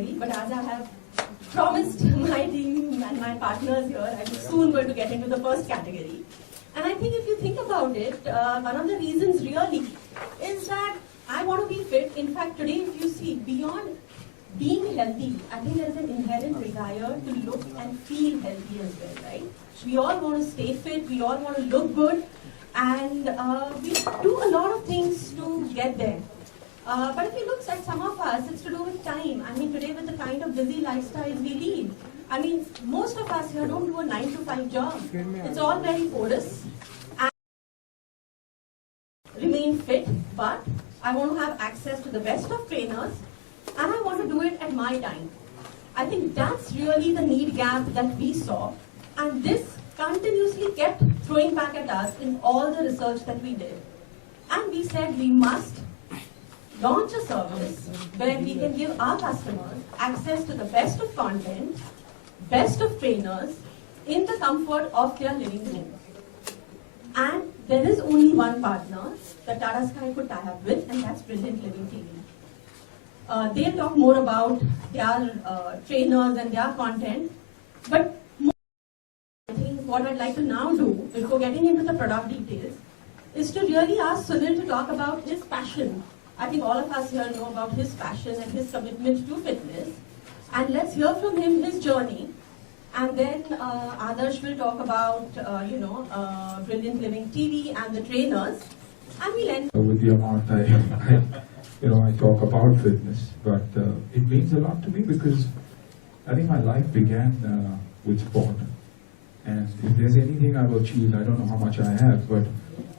category, but as I have promised my team and my partners here, I'm soon going to get into the first category. And I think if you think about it, one of the reasons really is that I want to be fit. In fact, today, if you see, beyond being healthy, I think there is an inherent desire to look and feel healthy as well, right? We all want to stay fit, we all want to look good, and we do a lot of things to get there. But if you look at some of us, it's to do with time. I mean, today with the kind of busy lifestyles we lead, I mean, most of us here don't do a 9-to-5 job. It's all very porous. And remain fit, but I want to have access to the best of trainers, and I want to do it at my time. I think that's really the need gap that we saw, and this continuously kept throwing back at us in all the research that we did. And we said we must launch a service where we can give our customers access to the best of content, best of trainers, in the comfort of their living room. And there is only one partner that Tata Sky could tie up with, and that's Brilliant Living TV. They'll talk more about their trainers and their content, but I think what I'd like to now do, before getting into the product details, is to really ask Sunil to talk about his passion. I think all of us here know about his passion and his commitment to fitness. And let's hear from him his journey. And then Adarsh will talk about, Brilliant Living TV and the trainers. And we'll end with the amount I talk about fitness, but it means a lot to me because I think my life began with sport. And if there's anything I've achieved, I don't know how much I have, but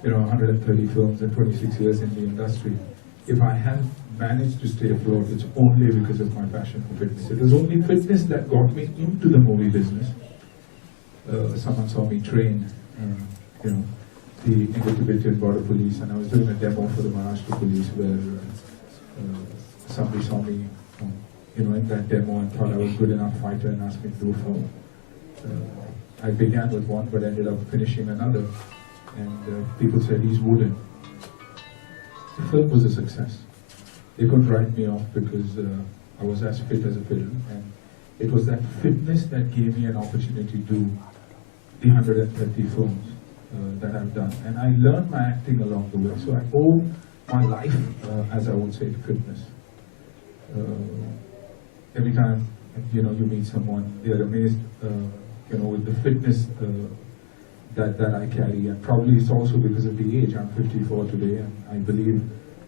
130 films and 26 years in the industry. If I have managed to stay afloat, it's only because of my passion for fitness. It was only fitness that got me into the movie business. Someone saw me train, the Tibetan Border Police, and I was doing a demo for the Maharashtra Police where somebody saw me, in that demo and thought I was good enough fighter and asked me to do a film. I began with one, but ended up finishing another, and people said he's wooden. The film was a success. They couldn't write me off because I was as fit as a fiddle, and it was that fitness that gave me an opportunity to do the 130 films that I've done, and I learned my acting along the way. So I owe my life, as I would say, to fitness. Every time you meet someone, they're amazed, with the fitness that I carry, and probably it's also because of the age. I'm 54 today, and I believe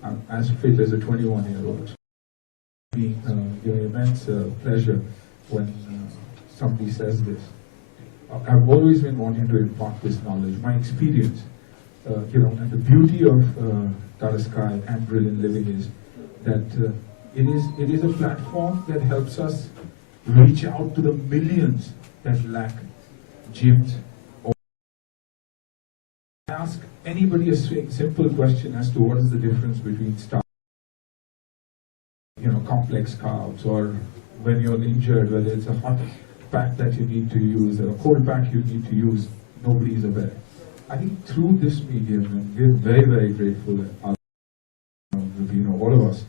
I'm as fit as a 21-year-old. Immense pleasure when somebody says this. I've always been wanting to impart this knowledge, my experience, and the beauty of Tata Sky and Brilliant Living is that it is a platform that helps us reach out to the millions that lack gyms. Ask anybody a simple question as to what is the difference between complex carbs, or when you're injured, whether it's a hot pack that you need to use or a cold pack you need to use, nobody is aware. I think through this medium, and we're very, very grateful that all of us,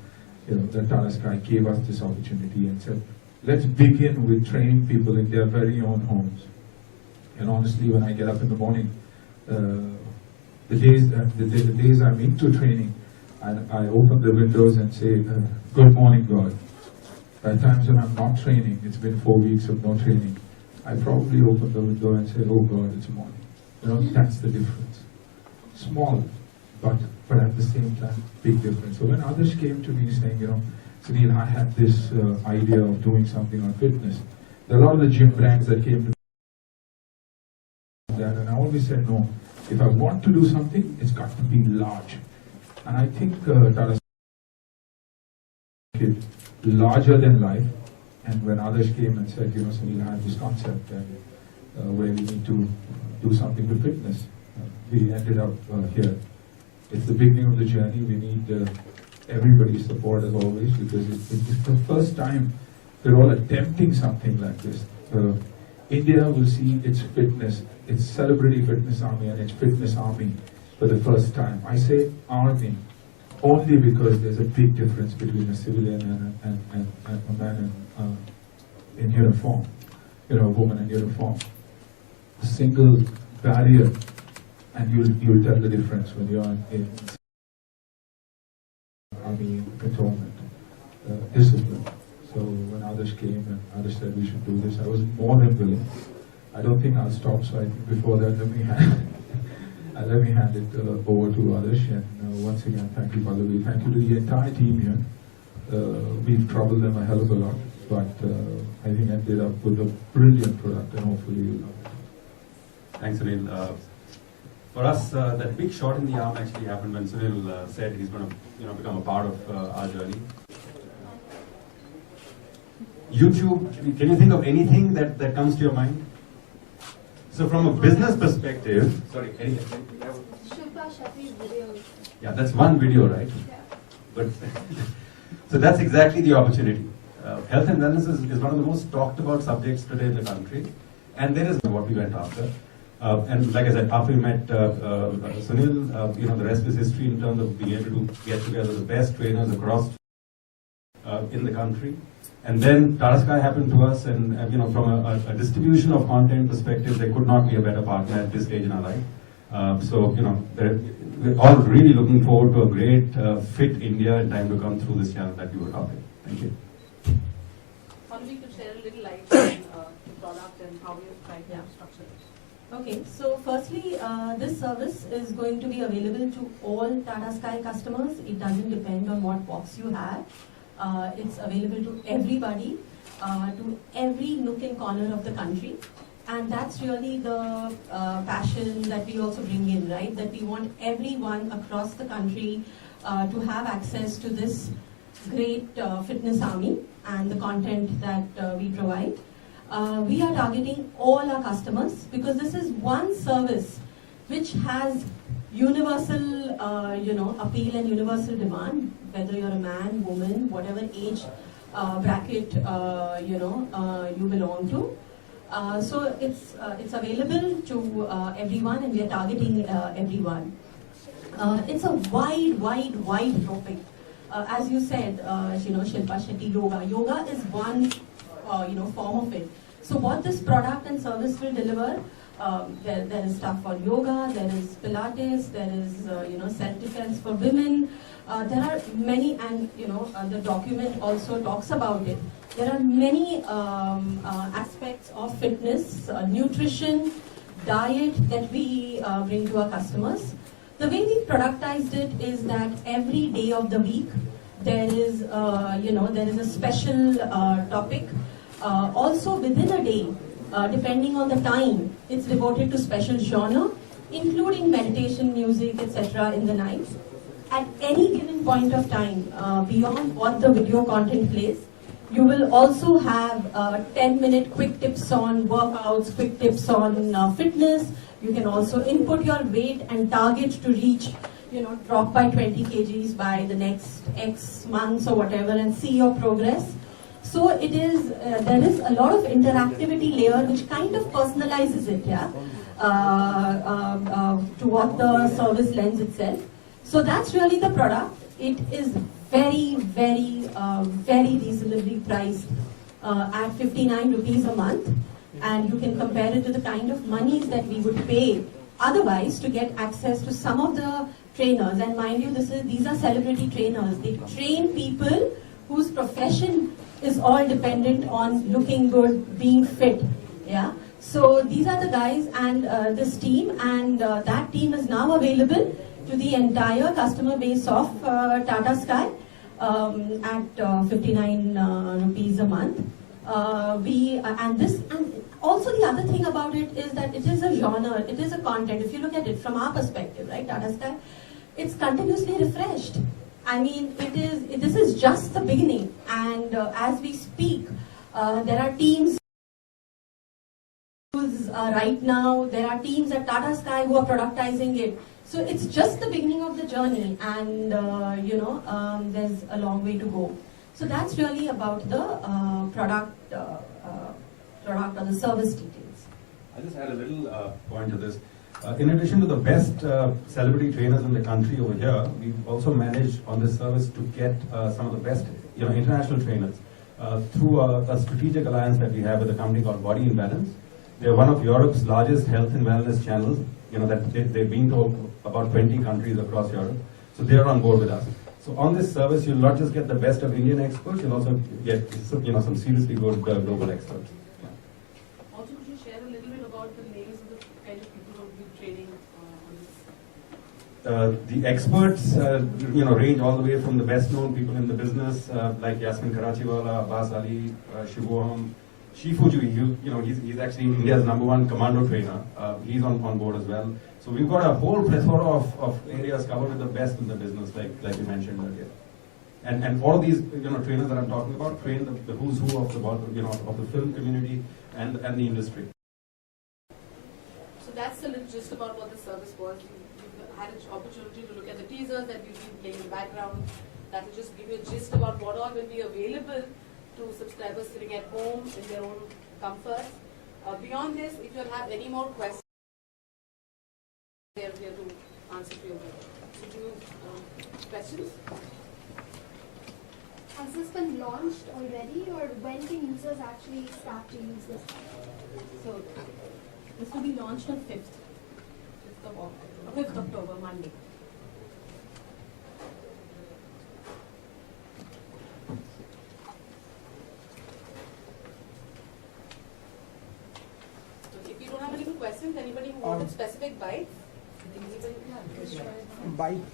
that Tata Sky gave us this opportunity and said, let's begin with training people in their very own homes. And honestly, when I get up in the morning, the days I'm into training, I open the windows and say, good morning, God. At times when I'm not training, it's been 4 weeks of no training, I probably open the window and say, oh God, it's morning. That's the difference. Small, but at the same time, big difference. So when others came to me saying, Sunil, I had this idea of doing something on fitness, there are a lot of the gym brands that came to me that, and I always said, no, if I want to do something, it's got to be large. And I think Tata Sky larger than life. And when others came and said, Sunil, I have this concept where we need to do something with fitness, we ended up here. It's the beginning of the journey. We need everybody's support as always, because it's the first time we're all attempting something like this. India will see its fitness, its celebrity fitness army and its fitness army for the first time. I say army. only because there's a big difference between a civilian and a man in uniform, a woman in uniform. A single barrier, and you'll tell the difference when you're in army cantonment, discipline. So when others came and others said we should do this, I was more than willing. I don't think I'll stop, so I think before that let me hand it over to Adarsh. And once again, thank you, Pallavi. Thank you to the entire team here. We've troubled them a hell of a lot, but I think ended up with a brilliant product, and hopefully you'll love it. Thanks, Sunil. For us, that big shot in the arm actually happened when Sunil said he's going to, become a part of our journey. YouTube, can you think of anything that comes to your mind? So from a business perspective, sorry, Shilpa Shetty's video. Yeah, that's one video, right? Yeah. But so that's exactly the opportunity. Health and wellness is one of the most talked about subjects today in the country, and there is what we went after. And like I said, after we met Sunil, the rest is history in terms of being able to get together the best trainers across in the country. And then Tata Sky happened to us, and from a distribution of content perspective, there could not be a better partner at this stage in our life. We're all really looking forward to a great fit India in time to come through this channel that you were talking. Thank you. Pallavi could share a little light on the product and how we are trying to structure it. Okay, so firstly, this service is going to be available to all Tata Sky customers. It doesn't depend on what box you have. It's available to everybody, to every nook and corner of the country. And that's really the passion that we also bring in, right? That we want everyone across the country to have access to this great fitness army and the content that we provide. We are targeting all our customers because this is one service which has universal, appeal and universal demand, whether you're a man, woman, whatever age bracket, you belong to. So it's available to everyone, and we are targeting everyone. It's a wide topic. As you said, Shilpa Shetty, yoga. Yoga is one, form of it. So what this product and service will deliver, there is stuff for yoga, there is Pilates, there is, self-defense for women. There are many, and the document also talks about it. There are many aspects of fitness, nutrition, diet that we bring to our customers. The way we productized it is that every day of the week there is, there is a special topic. Also within a day, depending on the time, it's devoted to special genre, including meditation, music, etc. in the night. At any given point of time, beyond what the video content plays, you will also have 10-minute quick tips on workouts, quick tips on fitness. You can also input your weight and target to reach, drop by 20 kgs by the next X months or whatever, and see your progress. So it is, there is a lot of interactivity layer which kind of personalizes it, to what the service lends itself. So that's really the product. It is very reasonably priced at 59 rupees a month, and you can compare it to the kind of monies that we would pay otherwise to get access to some of the trainers. And mind you, these are celebrity trainers. They train people whose profession is all dependent on looking good, being fit. Yeah. So these are the guys and this team, and that team is now available to the entire customer base of Tata Sky at 59 rupees a month. And also the other thing about it is that it is a genre, it is a content. If you look at it from our perspective, right, Tata Sky, it's continuously refreshed. I mean, this is just the beginning, and as we speak, there are teams right now, there are teams at Tata Sky who are productizing it. So it's just the beginning of the journey, and there's a long way to go. So that's really about the product or the service details. I'll just add a little point to this. In addition to the best celebrity trainers in the country over here, we also managed on this service to get some of the best, international trainers through a strategic alliance that we have with a company called Body in Balance. They're one of Europe's largest health and wellness channels. That they've been to about 20 countries across Europe, so they're on board with us. So on this service, you'll not just get the best of Indian experts, you'll also get some seriously good global experts. Also, could you share a little bit about the names of the kind of people who will be training on this? The experts, range all the way from the best-known people in the business, like Yasmin Karachiwala, Abbas Ali, Shivoham, Shifuju. He's actually India's #1 commando trainer. He's on board as well. So we've got a whole plethora of areas covered with the best in the business, like you mentioned earlier. And all of these, trainers that I'm talking about train the who's who of the film community and the industry. So that's the little gist about what the service was. You had an opportunity to look at the teasers that we've been playing in the background. That will just give you a gist about what all will be available to subscribers sitting at home in their own comfort. Beyond this, if you have any more questions, they're here to answer to your questions. Has this been launched already, or when can users actually start to use this? So this will be launched on 5th October, Monday. If you don't have any questions, anybody who wanted specific bites? Bite.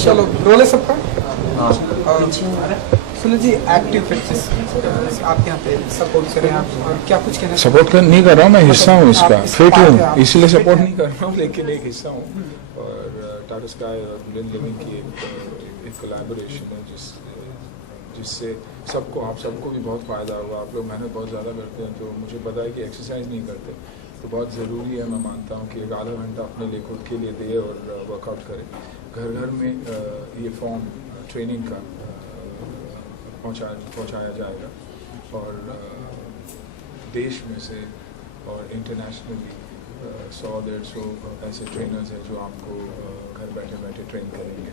चलो role है सबका। सुनो जी, active fitness आप यहाँ पे support करें आप, और क्या कुछ कहना? सपोर्ट नहीं कर रहा हूँ, मैं हिस्सा हूँ इसका, फिट हूँ इसलिए सपोर्ट नहीं कर रहा हूँ, लेकिन एक हिस्सा हूँ। और टाटा स्काई और ब्लिन लिविंग की एक कोलैबोरेशन है जिससे आप सबको भी बहुत फ़ायदा हुआ। आप लोग मेहनत बहुत ज़्यादा करते हैं, तो मुझे पता है कि एक्सरसाइज नहीं करते, तो बहुत ज़रूरी है, मैं मानता हूँ कि एक आधा घंटा अपने लिए खुद के लिए दे और वर्कआउट करें। घर घर में ये फॉर्म ट्रेनिंग का पहुँचाया जाएगा, और देश में से और इंटरनेशनली 100-150 ऐसे ट्रेनर्स हैं जो आपको घर बैठे बैठे ट्रेन करेंगे।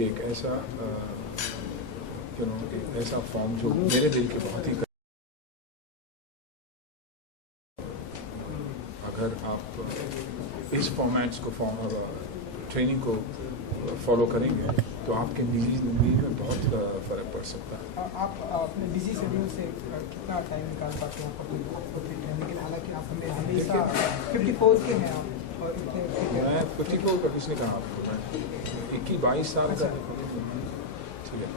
ये एक ऐसा एक ऐसा फॉर्म जो मेरे दिल के बहुत ही, अगर आप इस फॉर्मेट्स को ट्रेनिंग को फॉलो करेंगे तो आपके निजी ज़िंदगी में बहुत फ़र्क पड़ सकता है। आप अपने बिजी शेड्यूल से कितना टाइम निकाल पाते हैं लेकिन हालांकि आप हमेशा 54 के हैं आप, और मैं 54 का किसने कहा आपको? मैं 21-22 साल का, ठीक है,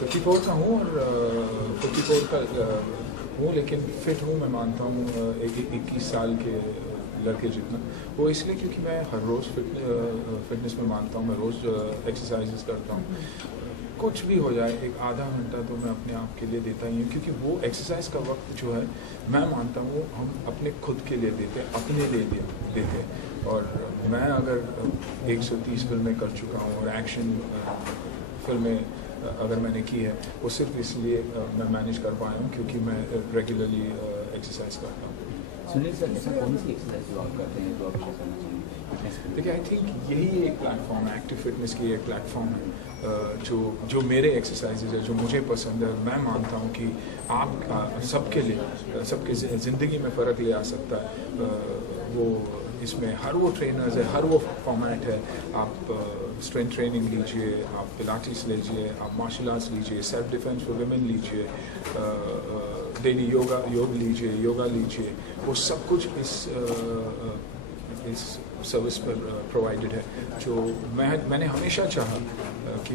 54 का हूँ और 54 का हूँ, लेकिन फिट हूँ, मैं मानता हूँ 21 साल के लड़के जितना। वो इसलिए क्योंकि मैं हर रोज़ फिटनेस में मानता हूँ, मैं रोज़ एक्सरसाइजेस करता हूँ। कुछ भी हो जाए एक आधा घंटा तो मैं अपने आप के लिए देता ही हूँ, क्योंकि वो एक्सरसाइज का वक्त जो है मैं मानता हूँ हम अपने खुद के लिए देते हैं, अपने लिए देते हैं। और मैं अगर 130 फिल्में कर चुका हूँ और एक्शन फिल्में अगर मैंने की है, वो सिर्फ इसलिए मैं मैनेज कर पाया हूँ क्योंकि मैं रेगुलरली एक्सरसाइज करता हूँ। सुनील सर, ऐसा कौन सी एक्सरसाइज जो आप करते हैं जो आप शेयर करना चाहिए? देखिए, आई थिंक यही एक प्लेटफॉर्म है, एक्टिव फिटनेस की एक प्लेटफॉर्म है जो मेरे एक्सरसाइजेज है, जो मुझे पसंद है। मैं मानता हूँ कि आप सबके लिए, सबके ज़िंदगी में फ़र्क ले आ सकता है। वो इसमें हर वो ट्रेनर्स है, हर वो फॉर्मेट है। आप स्ट्रेंथ ट्रेनिंग लीजिए, आप पिलाटिस लीजिए, आप मार्शल आर्ट्स लीजिए, सेल्फ डिफेंस फॉर वुमेन लीजिए, डेली योग लीजिए, वो सब कुछ इस सर्विस पर प्रोवाइडेड है। जो मैंने हमेशा चाहा कि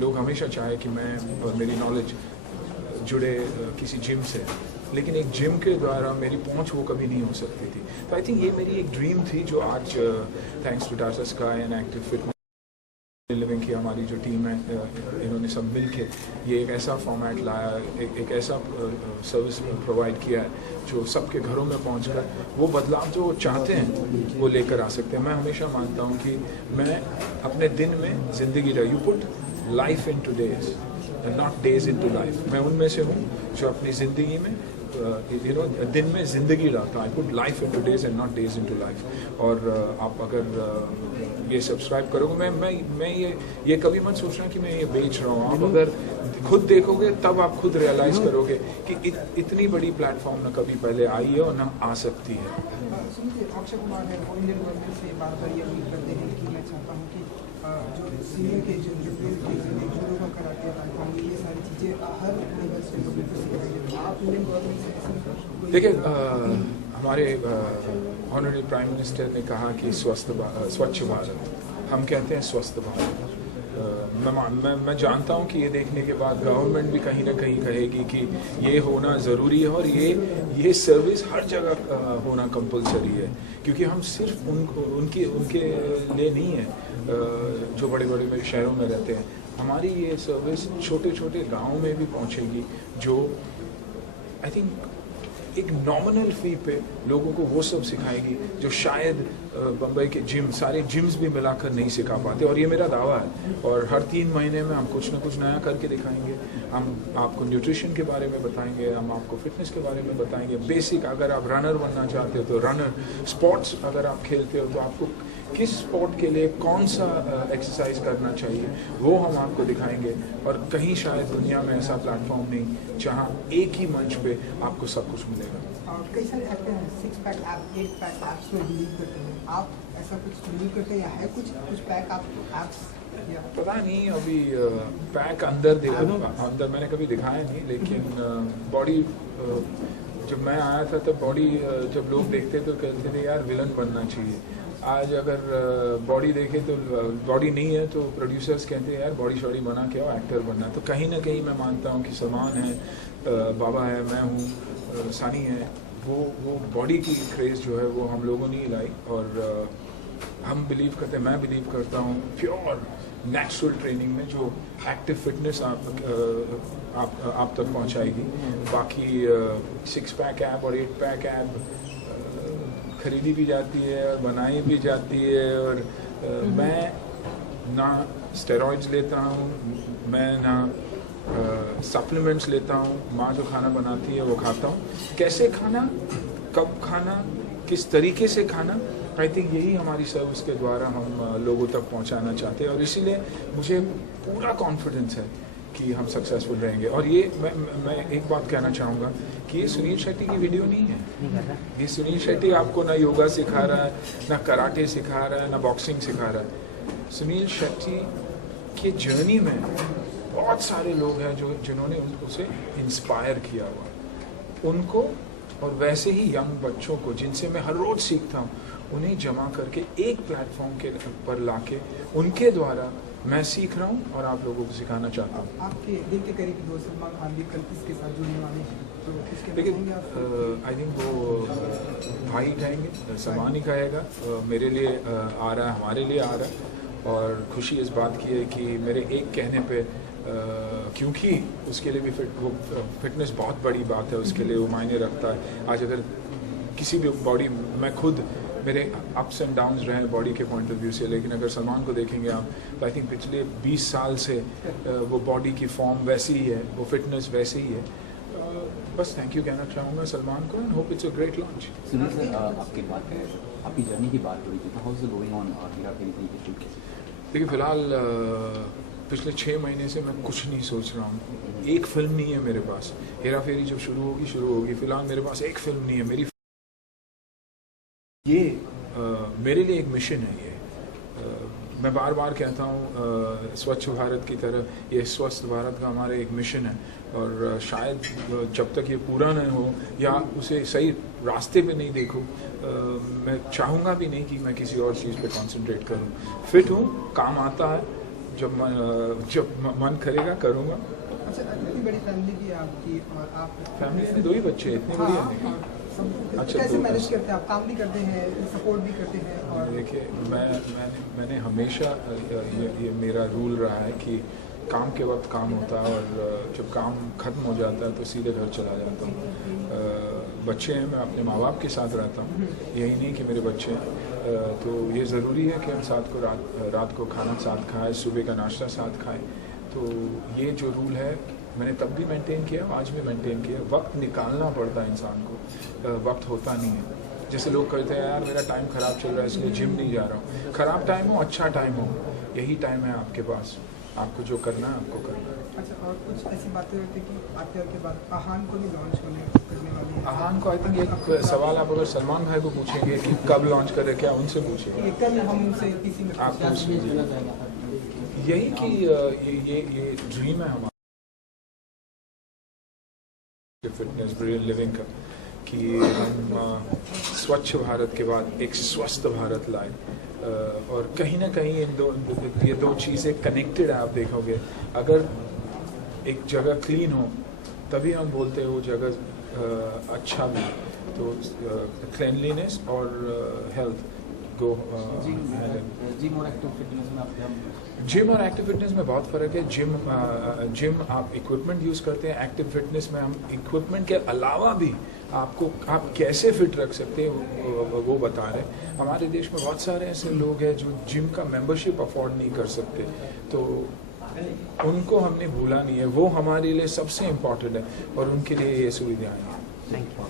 लोग हमेशा चाहे कि मैं और मेरी नॉलेज जुड़े किसी जिम से, लेकिन एक जिम के द्वारा मेरी पहुंच वो कभी नहीं हो सकती थी। तो आई थिंक ये मेरी एक ड्रीम थी जो आज thanks to Tata Sky and active fitness living की हमारी जो टीम है, इन्होंने सब मिल के ये एक ऐसा फॉर्मेट लाया, एक ऐसा सर्विस प्रोवाइड किया है जो सबके घरों में पहुंचकर वो बदलाव जो चाहते हैं वो लेकर आ सकते हैं। मैं हमेशा मानता हूं कि मैं अपने दिन में ज़िंदगी you put life into days and not days into life. मैं उनमें से हूँ जो अपनी ज़िंदगी में दिन में ज़िंदगी लाता। I put life into days and not days into life. और आप अगर ये सब्सक्राइब करोगे, मैं ये कभी मत सोचना कि मैं ये बेच रहा हूँ। आप अगर खुद देखोगे तब आप खुद रियलाइज़ करोगे कि इतनी बड़ी प्लेटफॉर्म ना कभी पहले आई है और ना आ सकती है। सुनिए, अक्षय कुमार है, वो इंडियन गवर्नमेंट से बार बार ये अपील करते हैं कि मैं चाहता हूँ कि जो सीनियर के जो जूडो का कराटे ताइक्वांडो, ये सारी चीज़ें हर लेवल से लोगों को सिखाएंगे। आप इंडियन गवर्नमेंट से ऐसी देखिए, हमारे ऑनरेबल प्राइम मिनिस्टर ने कहा कि स्वच्छ भारत, हम कहते हैं स्वस्थ भारत। मैं जानता हूं कि ये देखने के बाद गवर्नमेंट भी कहीं ना कहीं कहेगी कि ये होना ज़रूरी है और ये सर्विस हर जगह होना कंपलसरी है, क्योंकि हम सिर्फ उनके लिए नहीं है जो बड़े बड़े शहरों में रहते हैं। हमारी ये सर्विस छोटे छोटे गाँव में भी पहुंचेगी, जो आई थिंक एक नॉमिनल फी पे लोगों को वो सब सिखाएगी जो शायद बम्बई के सारे जिम्स भी मिलाकर नहीं सिखा पाते। और ये मेरा दावा है। और हर 3 महीने में हम कुछ ना कुछ नया करके दिखाएंगे। हम आपको न्यूट्रिशन के बारे में बताएंगे, हम आपको फिटनेस के बारे में बताएंगे। बेसिक अगर आप रनर बनना चाहते हो तो रनर, स्पोर्ट्स अगर आप खेलते हो तो आपको किस स्पोर्ट के लिए कौन सा एक्सरसाइज करना चाहिए वो हम आपको दिखाएंगे। और कहीं शायद दुनिया में ऐसा प्लेटफॉर्म नहीं जहां एक ही मंच पे आपको सब कुछ मिलेगा। कई सारे ऐप हैं, 6 पैक ऐप, 8 पैक ऐप्स में बिलीव करते हैं। आप ऐसा कुछ बिलीव करते हैं या है कुछ पैक आप ऐप्स? पता नहीं, अभी पैक अंदर मैंने कभी दिखाया नहीं, लेकिन बॉडी जब मैं आया था तब बॉडी जब लोग देखते तो कहते थे यार विलन बनना चाहिए। आज अगर बॉडी देखे तो बॉडी नहीं है तो प्रोड्यूसर्स कहते हैं यार बॉडी शॉडी बना के आओ, एक्टर बनना। तो कहीं ना कहीं मैं मानता हूँ कि सलमान है, बाबा है, मैं हूँ, सानी है, वो बॉडी की क्रेज़ जो है वो हम लोगों ने ही लाई। और हम बिलीव करते हैं, मैं बिलीव करता हूँ प्योर नेचुरल ट्रेनिंग में जो एक्टिव फिटनेस आप तक पहुँचाएगी। बाकी 6 पैक ऐप और 8 पैक ऐप खरीदी भी जाती है और बनाई भी जाती है। और मैं ना स्टेरॉइड्स लेता हूँ, मैं ना सप्लीमेंट्स लेता हूँ। माँ जो खाना बनाती है वो खाता हूँ। कैसे खाना, कब खाना, किस तरीके से खाना, आई थिंक यही हमारी सर्विस के द्वारा हम लोगों तक पहुँचाना चाहते हैं। और इसीलिए मुझे पूरा कॉन्फिडेंस है कि हम सक्सेसफुल रहेंगे। और ये मैं एक बात कहना चाहूँगा कि ये सुनील शेट्टी की वीडियो नहीं है। ये सुनील शेट्टी आपको ना योगा सिखा रहा है, ना कराटे सिखा रहा है, ना बॉक्सिंग सिखा रहा है। सुनील शेट्टी की जर्नी में बहुत सारे लोग हैं जिन्होंने उसे इंस्पायर किया हुआ, उनको और वैसे ही यंग बच्चों को जिनसे मैं हर रोज़ सीखता हूँ, उन्हें जमा करके एक प्लेटफॉर्म के पर लाके उनके द्वारा मैं सीख रहा हूँ और आप लोगों को सिखाना चाहता हूँ। आपके दिल के करीब दोस्त सलमान खान भी कल इसके साथ जुड़ने वाले हैं, तो इसके लेकिन बताएंगे आप? आई थिंक वो भाई कहेंगे, सलमान ही कहेगा। मेरे लिए आ रहा है, हमारे लिए आ रहा है, और खुशी इस बात की है कि मेरे एक कहने पे क्योंकि उसके लिए भी फिटनेस बहुत बड़ी बात है, उसके लिए वो मायने रखता है। आज अगर किसी भी बॉडी, मैं खुद मेरे अप्स एंड डाउन्स रहे हैं बॉडी के पॉइंट ऑफ व्यू से, लेकिन अगर सलमान को देखेंगे आप तो आई थिंक पिछले 20 साल से वो बॉडी की फॉर्म वैसी ही है, वो फिटनेस वैसे ही है। बस थैंक यू कहना चाहूँगा सलमान को and hope it's a great launch. Sunil sir, आपकी बात करें तो आपकी जर्नी की बात हो रही थी, how is it going on Hera Pheri की शूट? देखिए फ़िलहाल पिछले 6 महीने से मैं कुछ नहीं सोच रहा हूँ। एक फिल्म नहीं है मेरे पास। हेरा फेरी जब शुरू होगी। फ़िलहाल मेरे पास एक फिल्म नहीं है। मेरे लिए एक मिशन है ये। मैं बार बार कहता हूँ स्वच्छ भारत की तरह ये स्वस्थ भारत का हमारा एक मिशन है, और शायद जब तक ये पूरा न हो या उसे सही रास्ते पे नहीं देखूँ, मैं चाहूँगा भी नहीं कि मैं किसी और चीज़ पे कंसंट्रेट करूँ। फिट हूँ, काम आता है, जब मन करेगा करूँगा। अच्छा, इतनी बड़ी फैमिली भी है आपकी, और आप फैमिली में 2 ही बच्चे हैं, इतने बढ़िया नहीं। अच्छा, कैसे तो मैनेज करते हैं आप? काम भी करते हैं, सपोर्ट भी करते हैं, और देखिए मैंने हमेशा ये मेरा रूल रहा है कि काम के वक्त काम होता है, और जब काम खत्म हो जाता है तो सीधे घर चला जाता हूँ। बच्चे हैं, मैं अपने माँ बाप के साथ रहता हूँ, यही नहीं कि मेरे बच्चे हैं। तो ये ज़रूरी है कि हम साथ को रात को खाना साथ खाएं, सुबह का नाश्ता साथ खाएं। तो ये जो रूल है मैंने तब भी मेंटेन किया, आज भी मेंटेन किया। वक्त निकालना पड़ता है इंसान को, वक्त होता नहीं है। जैसे लोग कहते हैं यार मेरा टाइम ख़राब चल रहा है इसलिए जिम नहीं जा रहा हूँ। ख़राब टाइम हो, अच्छा टाइम हो, यही टाइम है आपके पास। आपको जो करना है आपको करना है। अच्छा, और कुछ ऐसी बातें होती कि आते के बाद आहान को भी लॉन्च करने वाली है। आहान को आई थिंक एक सवाल आप अगर सलमान भाई को पूछेंगे कि कब लॉन्च करें, क्या उनसे पूछेंगे? कल हम उनसे किसी में आप पूछ लीजिए। यही कि ये ड्रीम है हमारा फिटनेस ब्रिलियंट लिविंग का, कि हम स्वच्छ भारत के बाद एक स्वस्थ भारत लाए। और कहीं ना कहीं ये दो चीज़ें कनेक्टेड है। आप देखोगे अगर एक जगह क्लीन हो तभी हम बोलते हैं वो जगह अच्छा भी। तो क्लीनलीनेस और हेल्थ गो जिम और एक्टिव फिटनेस में आप जिम और एक्टिव फिटनेस में बहुत फ़र्क है। जिम आप इक्विपमेंट यूज़ करते हैं, एक्टिव फिटनेस में हम इक्विपमेंट के अलावा भी आप कैसे फिट रख सकते हैं वो बता रहे हैं। हमारे देश में बहुत सारे ऐसे लोग हैं जो जिम का मेंबरशिप अफोर्ड नहीं कर सकते, तो उनको हमने भूला नहीं है। वो हमारे लिए सबसे इम्पोर्टेंट है और उनके लिए ये सुविधाएं हैं। Thank you.